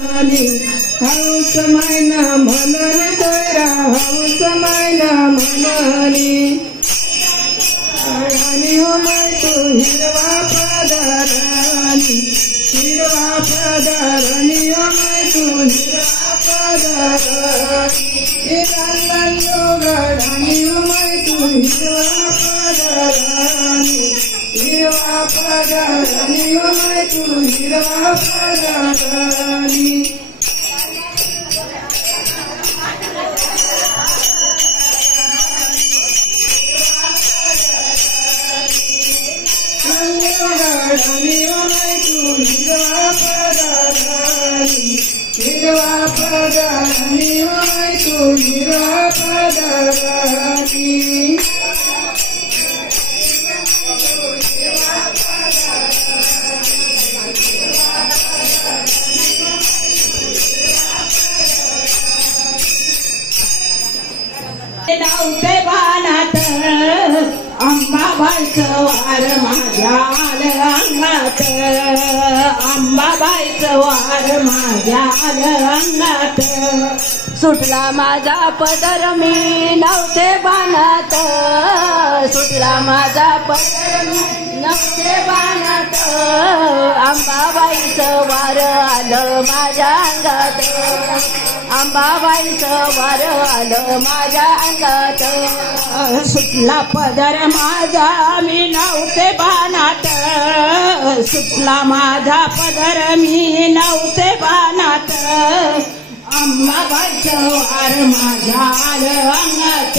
हौस मैना म्हणून तोरा हौस मैना म्हणली आणि हो मै तू हिरवा पदरानी हो मै तू हिरवा पदरानी गडानी हो मै तू हिरवा पदरानी हो मै तू हिरवा पदरानी हिरवा पदरानी हो मै तू हिरवा पदरानी नव्हते बाणात अंबाबाईचं वार माझ्या अंगात अंबाबाईचं वार माझ्या अंगात सुटला माझा पदर मी नव्हते बाणात सुटला माझा पदर मी नव्हते बाणात अंबाबाईचं वार आलं माझ्या अंगात अंबाबाईचं वार आलं माझ्या अंगात सुटला पदर माझा मी नव्हते बाणात सुटला माझा पदर मी नव्हते बाणात अंबाबाईचं वार माझ्या अंगात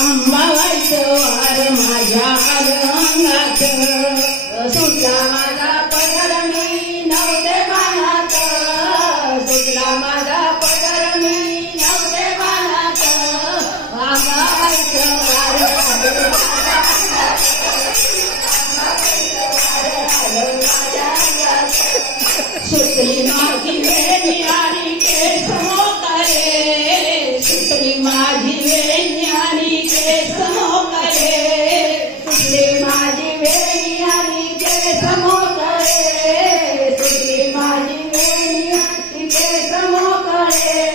अंबाबाईचं वार माझ्या अंगात सुटला माझा पदर मी नव्हते बाणात सुटला माझा पदर मी नव्हते बाणात अंबाबाईचं वार सुटली माझी वेणी आणि केस मोकळे सुटली माझी वेणी आणि केस मोकळे सुटली माझी वेणी आणि केस मोकळे सुटली माझी वेणी आणि केस मोकळे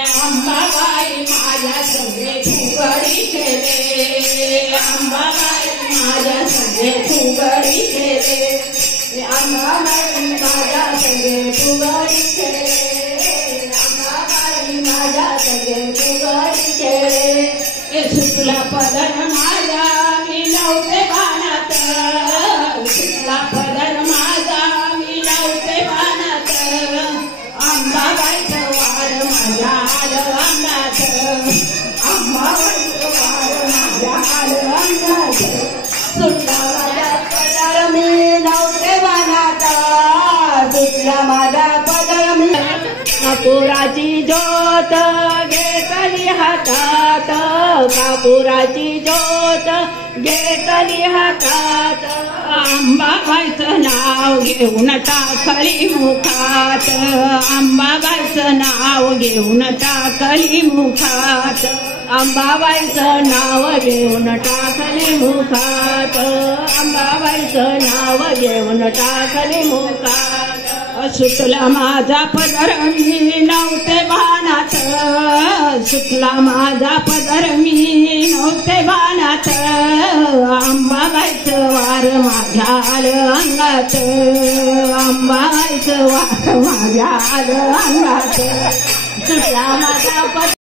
अंबाबाई माझ्या सगळे फुगडी केले अंबाबाई माझ्या सगळे फुगडी केले अंबाबाई माझ्या सगळे फुगडी केले अंबाबाई माझ्या सगळे फुगडी केले सुटला पदर माझा मी नव्हते बाणात सुटला पदर माझा मी नव्हते बाणात अंबाबाईचं वार माझ्या अंगात अंबाबाईचं वार माझ्या अंगात सुटला माझा पदर मी नव्हते बाणात सुटला माझा पदर मी कापुराची ज्योत घेतली हातात कापुराची ज्योत घेतली हातात अंबाबाईचं नाव घेऊन टाकली मुखात अंबाबाईचं नाव घेऊन टाकली मुखात अंबाबाईचं नाव घेऊन टाकली मुखात अंबाबाईचं नाव घेऊन टाकली मुखात सुटला माझा पदर मी नव्हते बाणात सुटला माझा पदर मी नव्हते बाणात अंबाबाईचं वार माझ्या अंगात अंबाबाईचं वार माझ्या अंगात सुटला माझा पदर